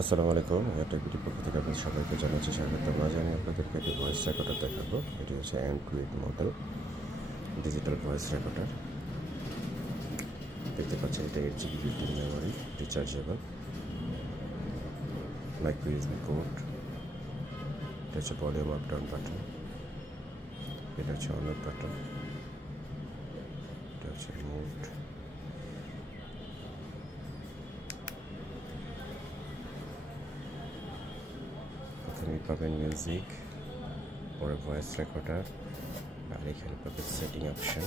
আসসালামু আলাইকুম। একটা ভিডিও পক্ষ থেকে আপনাদের সবাইকে জানাচ্ছি স্বাগতম। আজ আমি আপনাদেরকে একটি ভয়েস রেকর্ডার দেখাবো। এটি হচ্ছে Android model digital voice recorder. দেখতে পাচ্ছেন এটা 8GB built-in memory, rechargeable, micro USB port. এটা হচ্ছে ভলিউম আপ ডাউন বাটন, এটা হচ্ছে অন অফ বাটন, এটা হচ্ছে রিমোট। প্রথমে পাবেন মিউজিক, পরে ভয়েস রেকর্ডার, আর এখানে পাবেন setting option.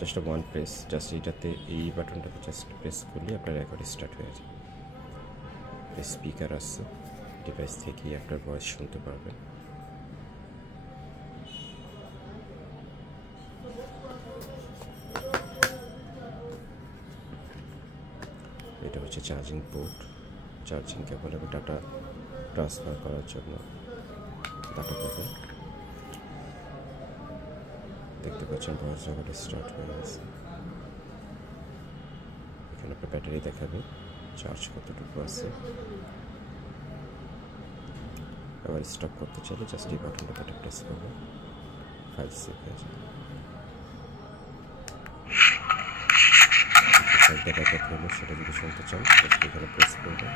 Just one press, just এটাতে এই বাটনটাতে জাস্ট প্রেস করলে আপনার রেকর্ড স্টার্ট হয়ে যায়। স্পিকার আছে, ডিভাইস থেকেই আপনার ভয়েস শুনতে পারবেন। এটা হচ্ছে চার্জিং পোর্ট, চার্জিং কেবল এবং ডাটা ট্রান্সফার করার জন্য ডাটা কেবল। দেখতে পাচ্ছেন ভয়েস রেকর্ড স্টার্ট হয়ে গেছে। এখানে আপনার ব্যাটারি দেখাবে, চার্জ কতটুকু আছে। আবার স্টপ করতে চাইলে জাস্ট এই বাটনটাতে প্রেস করবো, ফাইল সেভ হয়ে যাবে। ব্যাকআপ হলো সেটা যদি শুনতে চান জাস্ট এখানে প্রেস করবেন।